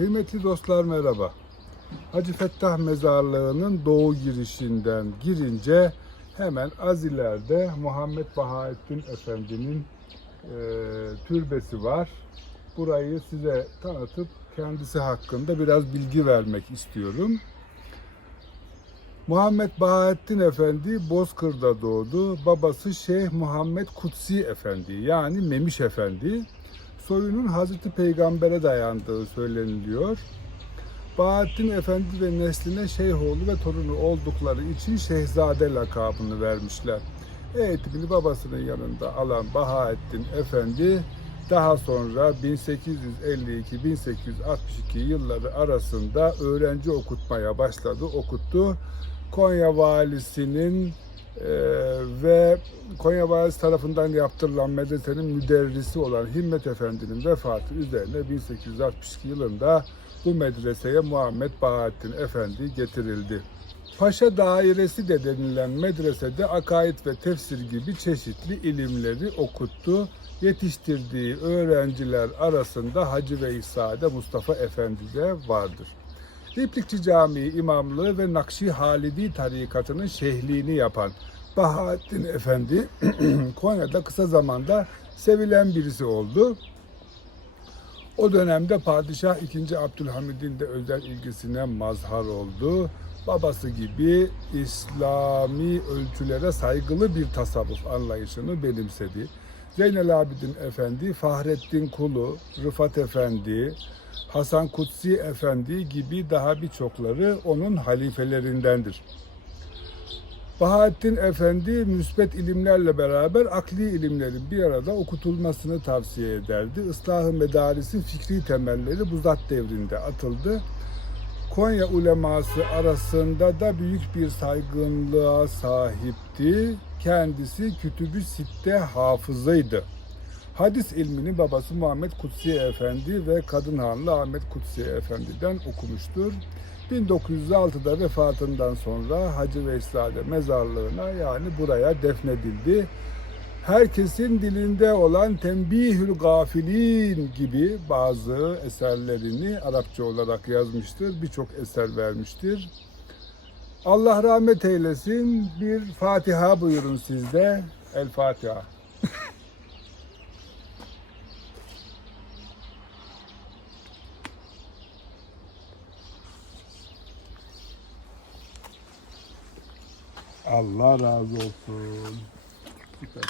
Kıymetli dostlar merhaba. Hacı Fettah Mezarlığı'nın doğu girişinden girince hemen az ileride Muhammed Bahaettin Efendi'nin e, türbesi var. Burayı size tanıtıp kendisi hakkında biraz bilgi vermek istiyorum. Muhammed Bahaettin Efendi Bozkır'da doğdu. Babası Şeyh Muhammed Kutsi Efendi yani Memiş Efendi. Soyunun Hazreti Peygamber'e dayandığı söyleniliyor. Bahattin Efendi ve nesline şeyhoğlu ve torunu oldukları için Şehzade lakabını vermişler. Eğitimini babasının yanında alan Bahattin Efendi daha sonra 1852-1862 yılları arasında öğrenci okutmaya başladı, okuttu. Konya valisinin e, ve Konya valisi tarafından yaptırılan medresenin müderrisi olan Himmet Efendi'nin vefatı üzerine 1862 yılında bu medreseye Muhammed Bahattin Efendi getirildi. Paşa dairesi de denilen medresede akaid ve tefsir gibi çeşitli ilimleri okuttu. Yetiştirdiği öğrenciler arasında Hacı Veysade Mustafa Efendi de vardır. İplikçi Camii imamlığı ve Nakşi Halidi tarikatının şehliğini yapan Bahattin Efendi Konya'da kısa zamanda sevilen birisi oldu. O dönemde Padişah II. Abdülhamid'in de özel ilgisine mazhar oldu. Babası gibi İslami ölçülere saygılı bir tasavvuf anlayışını benimsedi. Zeynel Abidin Efendi, Fahrettin Kulu, Rıfat Efendi, Hasan Kutsi Efendi gibi daha birçokları onun halifelerindendir. Bahattin Efendi müsbet ilimlerle beraber akli ilimlerin bir arada okutulmasını tavsiye ederdi. Islahı medarisin fikri temelleri bu zat devrinde atıldı. Konya uleması arasında da büyük bir saygınlığa sahipti. Kendisi Kütüb-ü Sitte hafızıydı. Hadis ilmini babası Muhammed Kutsi Efendi ve kadın hanlı Ahmet Kutsi Efendi'den okumuştur. 1906'da vefatından sonra Hacı Veysade mezarlığına yani buraya defnedildi. Herkesin dilinde olan Tembihül Gafilin gibi bazı eserlerini Arapça olarak yazmıştır. Birçok eser vermiştir. Allah rahmet eylesin. Bir Fatiha buyurun sizde. El Fatiha. Allah razı olsun. Süper.